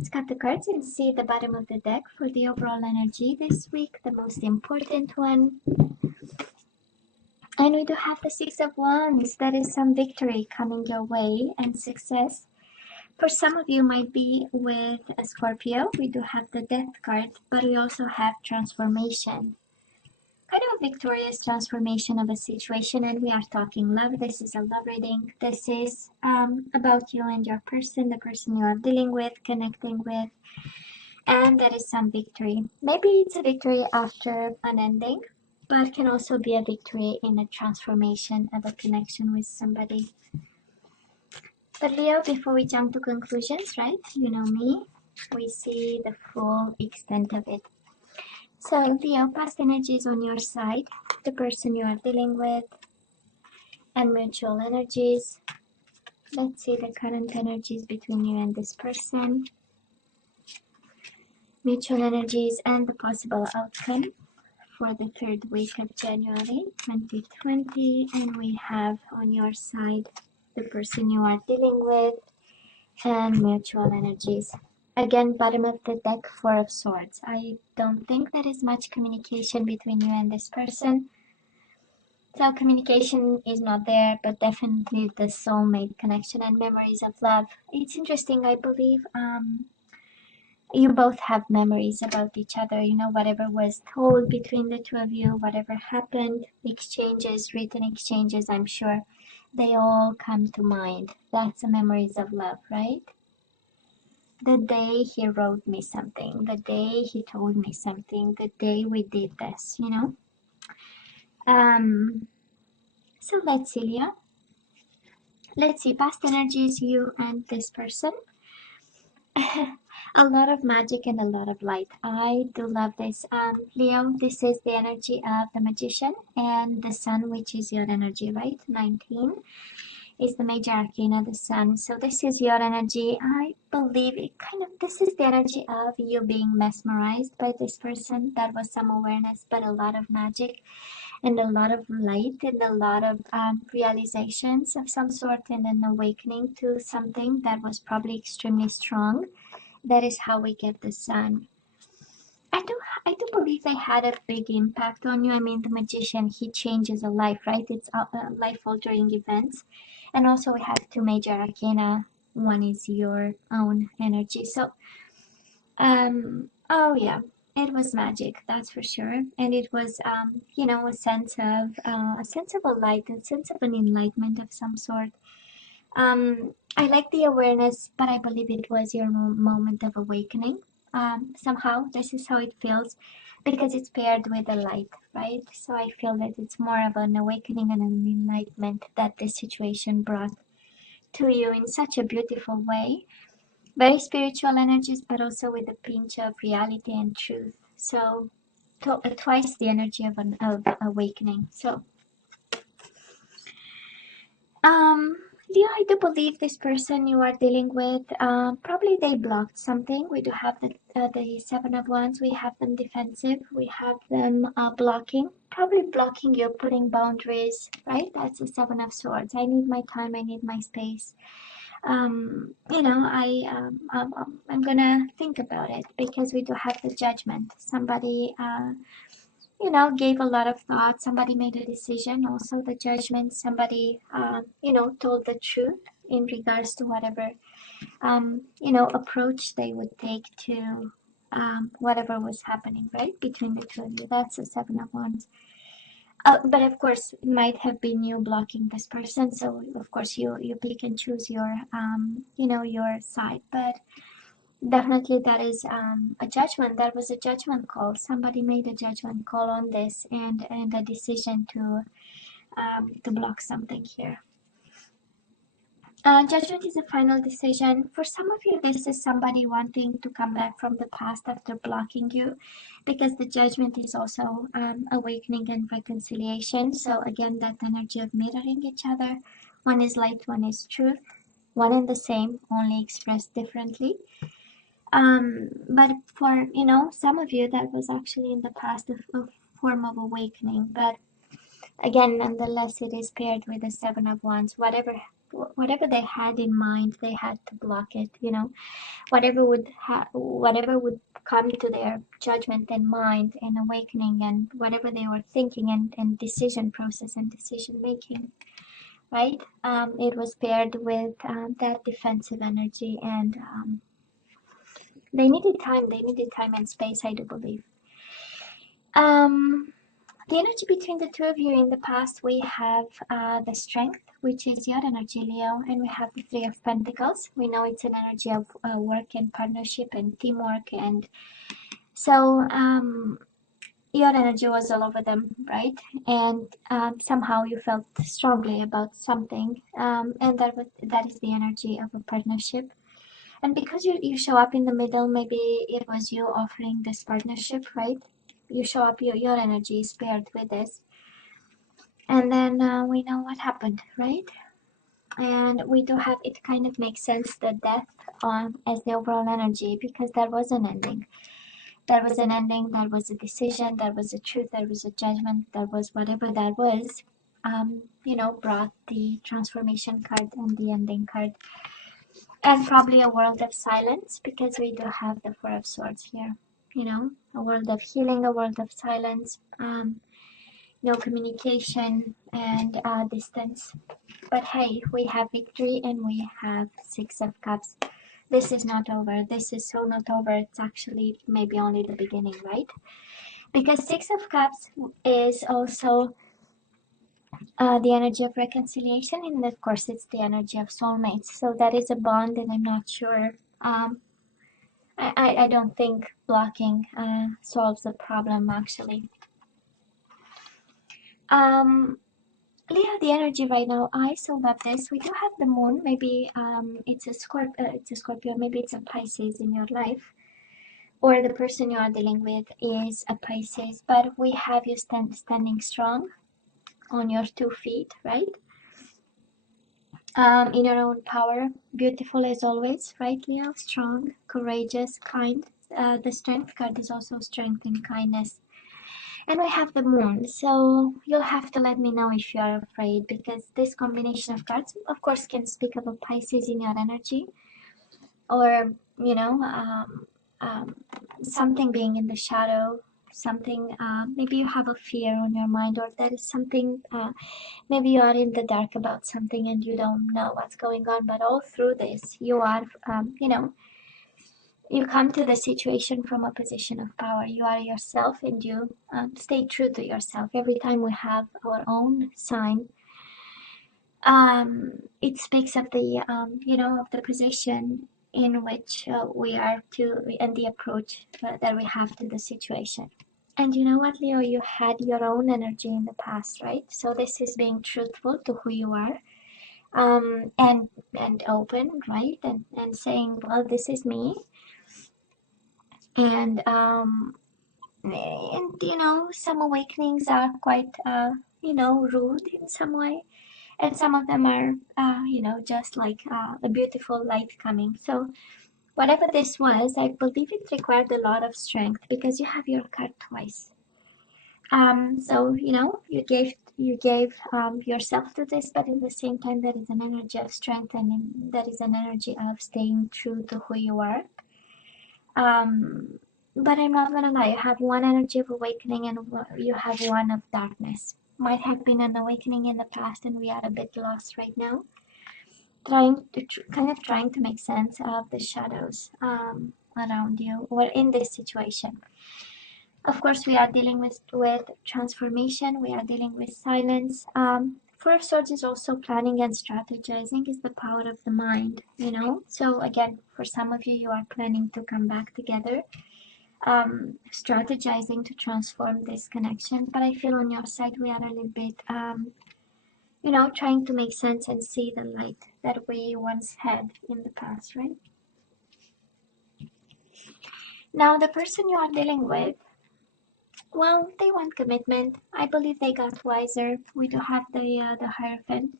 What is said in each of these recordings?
Let's cut the cards and see the bottom of the deck for the overall energy this week, the most important one. And we do have the Six of Wands. That is some victory coming your way and success. For some of you might be with a Scorpio. We do have the Death card, but we also have transformation. Kind of a victorious transformation of a situation, and we are talking love. This is a love reading. This is about you and your person, the person you are dealing with, connecting with, and that is some victory. Maybe it's a victory after an ending, but can also be a victory in a transformation of a connection with somebody. But Leo, before we jump to conclusions, right? You know me, we see the full extent of it. So Leo, past energies on your side, the person you are dealing with, and mutual energies. Let's see the current energies between you and this person. Mutual energies and the possible outcome for the third week of January 2020. And we have on your side the person you are dealing with and mutual energies. Again, bottom of the deck, Four of Swords. I don't think there is much communication between you and this person. So communication is not there, but definitely the soulmate connection and memories of love. It's interesting, I believe you both have memories about each other, you know, whatever was told between the two of you, whatever happened, exchanges, written exchanges, I'm sure they all come to mind. That's the memories of love, right? The day he wrote me something, the day he told me something, the day we did this, you know. So let's see, Leo. Let's see, past energies, you and this person. A lot of magic and a lot of light. I do love this. Leo, this is the energy of the Magician and the Sun, which is your energy, right? 19 is the major arcana, the Sun. So this is your energy. I believe it this is the energy of you being mesmerized by this person. That was some awareness, but a lot of magic and a lot of light and a lot of realizations of some sort and an awakening to something that was probably extremely strong. That is how we get the Sun. I do believe they had a big impact on you. I mean, the Magician, he changes a life, right? It's life-altering events. And also we have two major arcana. One is your own energy. So, oh yeah, it was magic, that's for sure. And it was, you know, a sense of a light, a sense of an enlightenment of some sort. I like the awareness, but I believe it was your moment of awakening. Somehow, this is how it feels because it's paired with the light, right? So I feel that it's more of an awakening and an enlightenment that this situation brought to you in such a beautiful way. Very spiritual energies, but also with a pinch of reality and truth. So twice the energy of awakening. So Leo, I do believe this person you are dealing with, probably they blocked something. We do have the Seven of Wands. We have them defensive. We have them blocking, probably blocking you, putting boundaries, right? That's the Seven of Swords. I need my time. I need my space. You know, I'm gonna think about it because we do have the Judgment. Somebody, you know, gave a lot of thought. Somebody made a decision. Also, the Judgment. Somebody, you know, told the truth in regards to whatever, you know, approach they would take to whatever was happening, right, between the two of you. That's the Seven of Wands. But of course, it might have been you blocking this person. So of course, you pick and choose your, you know, your side. But definitely that is a judgment. That was a judgment call. Somebody made a judgment call on this and a decision to block something here. Judgment is a final decision. For some of you, this is somebody wanting to come back from the past after blocking you, because the Judgment is also awakening and reconciliation. So again, that energy of mirroring each other. One is light, one is truth. One and the same, only expressed differently. But for, you know, some of you, that was actually in the past a form of awakening. But again, nonetheless, it is paired with the Seven of Wands. Whatever whatever they had in mind, they had to block it, you know. Whatever would come to their judgment and mind and awakening, and whatever they were thinking, and decision process and decision making, right? It was paired with that defensive energy, and they needed time. They needed time and space, I do believe. um the energy between the two of you in the past, we have the strength, which is your energy, Leo, and we have the Three of Pentacles. We know it's an energy of work and partnership and teamwork, and so your energy was all over them, right? And somehow you felt strongly about something, and that is the energy of a partnership. And because you show up in the middle, maybe it was you offering this partnership, right? You show up, your energy is paired with this. And then we know what happened, right? And we do have, it kind of makes sense, the death as the overall energy, because there was an ending. There was an ending, there was a decision, there was a truth, there was a judgment, there was whatever that was, brought the transformation card and the ending card. And probably a world of silence, because we do have the Four of Swords here. A world of healing, a world of silence, no communication, and distance. But hey, we have victory, and we have Six of Cups. This is not over. This is so not over. It's actually maybe only the beginning, right? Because Six of Cups is also the energy of reconciliation, and of course it's the energy of soulmates. So that is a bond, and I'm not sure. I don't think blocking solves the problem, actually. Leo, the energy right now, I so love this. We do have the moon. Maybe it's a Scorpio. Maybe it's a Pisces in your life, or the person you are dealing with is a Pisces. But we have you standing strong on your 2 feet, right? In your own power, beautiful as always, right, Leo? Strong, courageous, kind. The Strength card is also strength and kindness. And we have the moon, so you'll have to let me know if you are afraid, because this combination of cards, of course, can speak of a Pisces in your energy, or, something being in the shadow, something, maybe you have a fear on your mind, or there is something, maybe you are in the dark about something and you don't know what's going on, but all through this, you are, you come to the situation from a position of power. You are yourself, and you stay true to yourself. Every time we have our own sign, it speaks of the, of the position in which we are to, and the approach that we have to the situation. And you know what, Leo, you had your own energy in the past, right? So this is being truthful to who you are, and open, right? And saying, well, this is me. And some awakenings are quite rude in some way, and some of them are just like a beautiful light coming. So whatever this was, I believe it required a lot of strength, because you have your card twice. So you gave yourself to this, but at the same time there is an energy of strength, and there is an energy of staying true to who you are. But I'm not gonna lie, you have one energy of awakening, and you have one of darkness. Might have been an awakening in the past, and we are a bit lost right now, trying to make sense of the shadows around you, or in this situation. Of course, we are dealing with transformation. We are dealing with silence. Four of Swords is also planning and strategizing, is the power of the mind, So again, for some of you, you are planning to come back together, strategizing to transform this connection. But I feel on your side, we are a little bit, trying to make sense and see the light that we once had in the past, right? Now, the person you are dealing with, well, they want commitment. I believe they got wiser. We do have the Hierophant.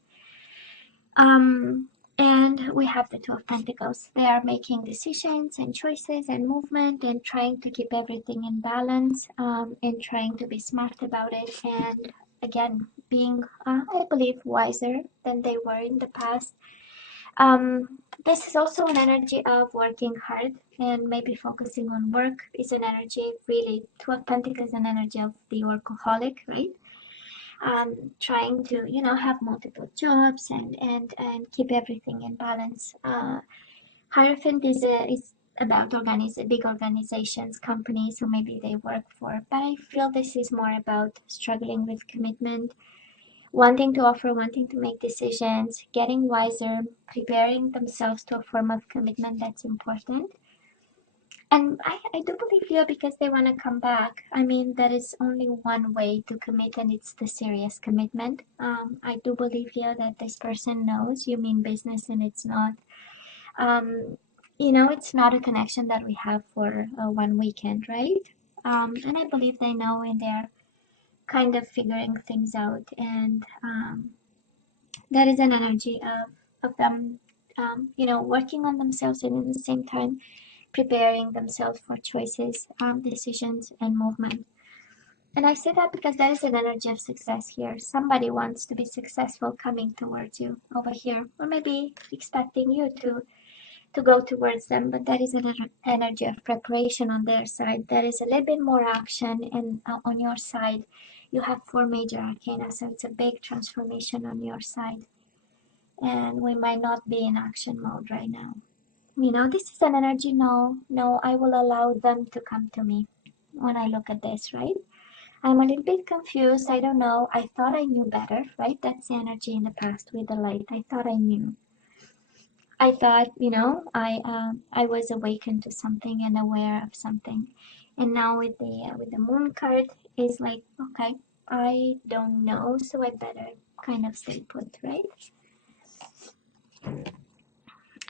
And we have the Two of Pentacles. They are making decisions and choices and movement, and trying to keep everything in balance, and trying to be smart about it. And again, being, I believe, wiser than they were in the past. This is also an energy of working hard and maybe focusing on work. Is an energy, really, Two of Pentacles is an energy of the workaholic, right? Trying to, have multiple jobs and keep everything in balance. Hierophant is about big organizations, companies who maybe they work for, but I feel this is more about struggling with commitment, wanting to offer, wanting to make decisions, getting wiser, preparing themselves to a form of commitment that's important. And I do believe you because they want to come back. I mean, there is only one way to commit, and it's the serious commitment. I do believe you that this person knows you mean business, and it's not, um, it's not a connection that we have for one weekend, right? And I believe they know, and they're kind of figuring things out. And there is an energy of them, working on themselves, and at the same time preparing themselves for choices, decisions, and movement. And I say that because there is an energy of success here. Somebody wants to be successful coming towards you over here, or maybe expecting you to go towards them, but there is an energy of preparation on their side. There is a little bit more action, and on your side, you have 4 major arcana, so it's a big transformation on your side. And we might not be in action mode right now. This is an energy, no, I will allow them to come to me when I look at this, right? I'm a little bit confused. I don't know. I thought I knew better, right? That's the energy in the past with the light. I thought I knew. I thought, I was awakened to something and aware of something. And now with the moon card is like, okay, I don't know, so I better kind of stay put, right?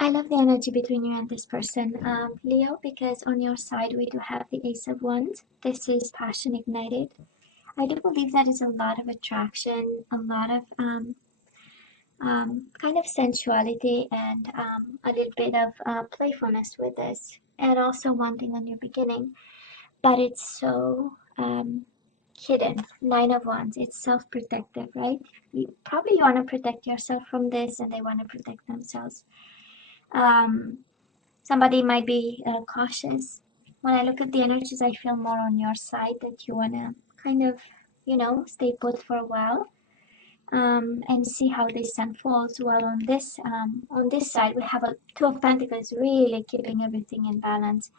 I love the energy between you and this person, Leo, because on your side we do have the Ace of Wands. This is passion ignited. I do believe that is a lot of attraction, a lot of kind of sensuality, and a little bit of playfulness with this, and also wanting a new beginning. But it's so hidden. 9 of Wands. It's self-protective, right? You probably want to protect yourself from this, and they want to protect themselves. Somebody might be cautious. When I look at the energies, I feel more on your side, that you want to kind of, stay put for a while, and see how this unfolds. Well, on this side, we have a 2 of Pentacles, really keeping everything in balance.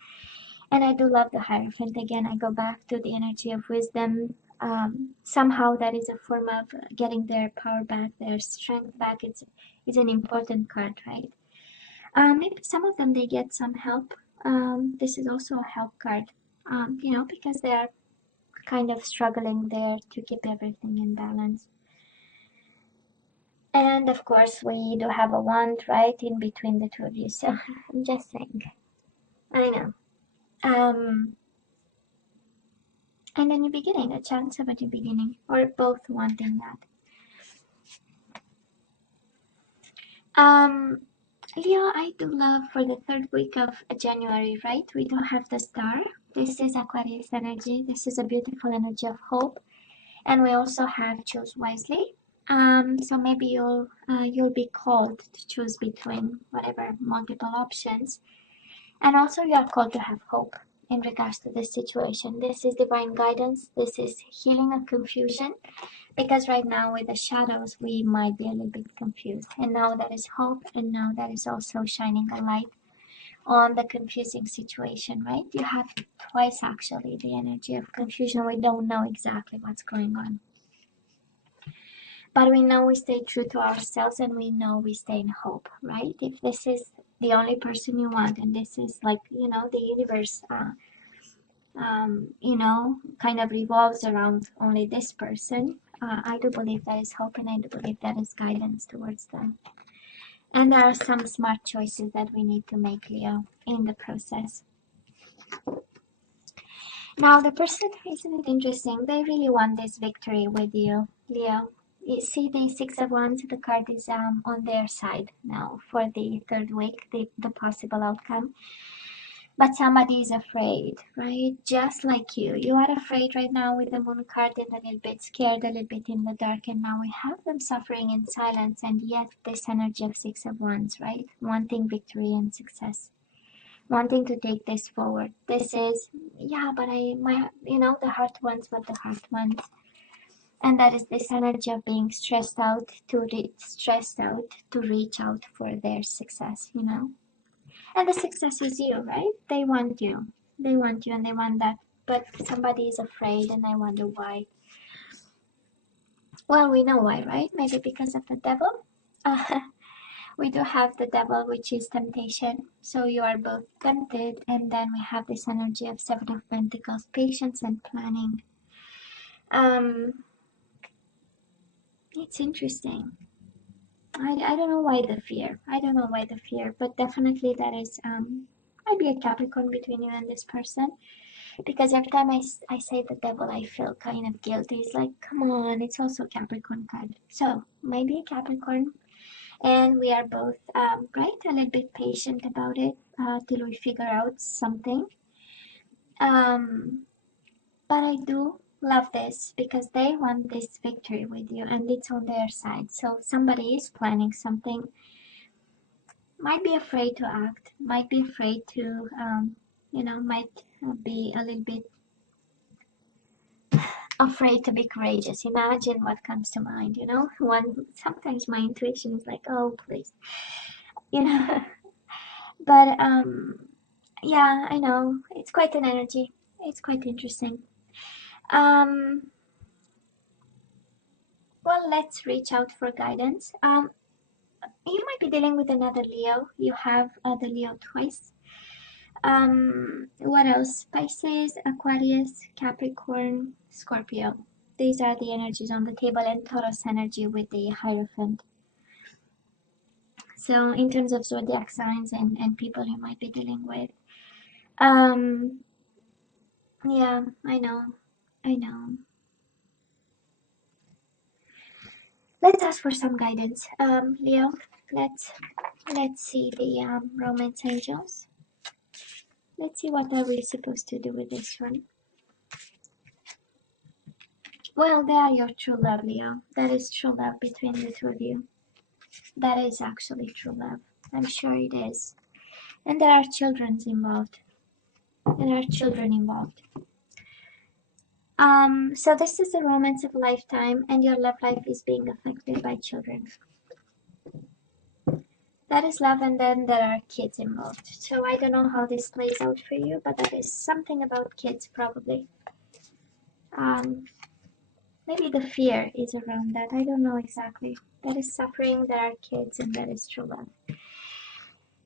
And I do love the Hierophant. Again, I go back to the energy of wisdom. Somehow that is a form of getting their power back, their strength back. It's an important card, right? Maybe some of them, they get some help. This is also a help card, because they're kind of struggling there to keep everything in balance. And of course, we do have a wand right in between the two of you. So I'm just saying, I know. And a new beginning, a chance of a new beginning, or both wanting that. Leo, I do love for the 3rd week of January, right? We do have the star. This is Aquarius energy. This is a beautiful energy of hope. And we also have choose wisely. So maybe you'll be called to choose between whatever multiple options. And also you are called to have hope in regards to this situation. This is divine guidance. This is healing of confusion. Because right now with the shadows, we might be a little bit confused. And now there is hope, and now there is also shining a light on the confusing situation, right? You have twice actually the energy of confusion. We don't know exactly what's going on. But we know we stay true to ourselves, and we know we stay in hope, right? If this is the only person you want, and this is like, the universe, kind of revolves around only this person, I do believe there is hope, and I do believe there is guidance towards them. And there are some smart choices that we need to make, Leo, in the process. Now, the person, isn't it interesting? They really want this victory with you, Leo. You see the 6 of Wands, the card is on their side now for the 3rd week, the possible outcome. But somebody is afraid, right? Just like you are afraid right now with the moon card and a little bit scared, a little bit in the dark, and now we have them suffering in silence, and yet this energy of Six of Wands, right? Wanting victory and success, wanting to take this forward. This is, yeah, but the heart wants what the heart wants. And that is this energy of being stressed out to reach out for their success. And the success is you, right? They want you. They want you and they want that. But somebody is afraid, and I wonder why. Well, we know why, right? Maybe because of the devil. We do have the devil, which is temptation. So you are both tempted. And then we have this energy of Seven of Pentacles, patience and planning. It's interesting. I don't know why the fear. I don't know why the fear, but definitely that is might be a Capricorn between you and this person, because every time I say the devil, I feel kind of guilty. It's like, come on, it's also Capricorn card. So might be a Capricorn, and we are both right, a little bit patient about it till we figure out something. But I do love this because they want this victory with you, and it's on their side. So somebody is planning something, might be afraid to act, might be afraid to, might be a little bit afraid to be courageous. Imagine what comes to mind. Sometimes my intuition is like, oh, please, you know. But yeah, I know it's quite an energy. It's quite interesting. Well, let's reach out for guidance. You might be dealing with another Leo. You have the Leo twice. What else? Pisces, Aquarius, Capricorn, Scorpio. These are the energies on the table, and Taurus energy with the Hierophant. So in terms of zodiac signs and people you might be dealing with. Yeah, I know. Let's ask for some guidance. Leo, let's see the romance angels. Let's see what are we supposed to do with this one. Well, they are your true love, Leo. That is true love between the two of you. That is actually true love. I'm sure it is. And there are children involved. So this is the romance of a lifetime, and your love life is being affected by children. That is love, and then there are kids involved. So I don't know how this plays out for you, but that is something about kids, probably. Maybe the fear is around that. I don't know exactly. There is suffering, there are kids, and there is true love.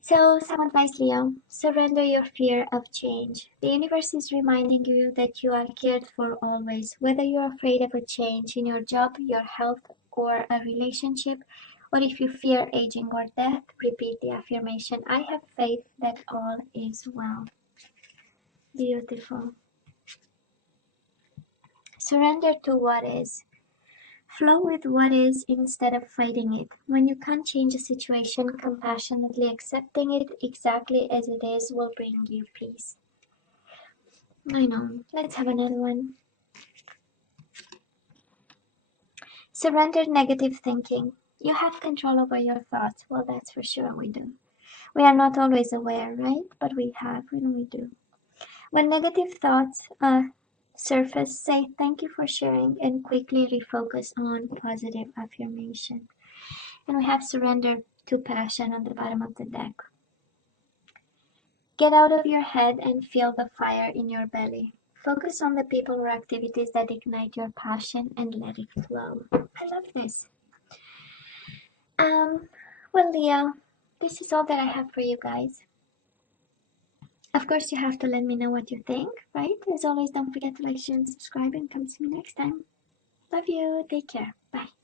So, some advice, Leo. Surrender your fear of change. The universe is reminding you that you are cared for always. Whether you're afraid of a change in your job, your health, or a relationship, or if you fear aging or death, repeat the affirmation. I have faith that all is well. Beautiful. Surrender to what is. Flow with what is instead of fighting it. When you can't change a situation, compassionately accepting it exactly as it is will bring you peace. I know. Let's have another one. Surrender negative thinking. You have control over your thoughts. Well, that's for sure we do. We are not always aware, right? But we have, and we do. When negative thoughts surface, say thank you for sharing and quickly refocus on positive affirmation. And we have surrender to passion on the bottom of the deck. Get out of your head and feel the fire in your belly. Focus on the people or activities that ignite your passion and let it flow. I love this. Well, Leo, this is all that I have for you guys. Of course, you have to let me know what you think, right? As always, don't forget to like, share, and subscribe, and come see me next time. Love you. Take care. Bye.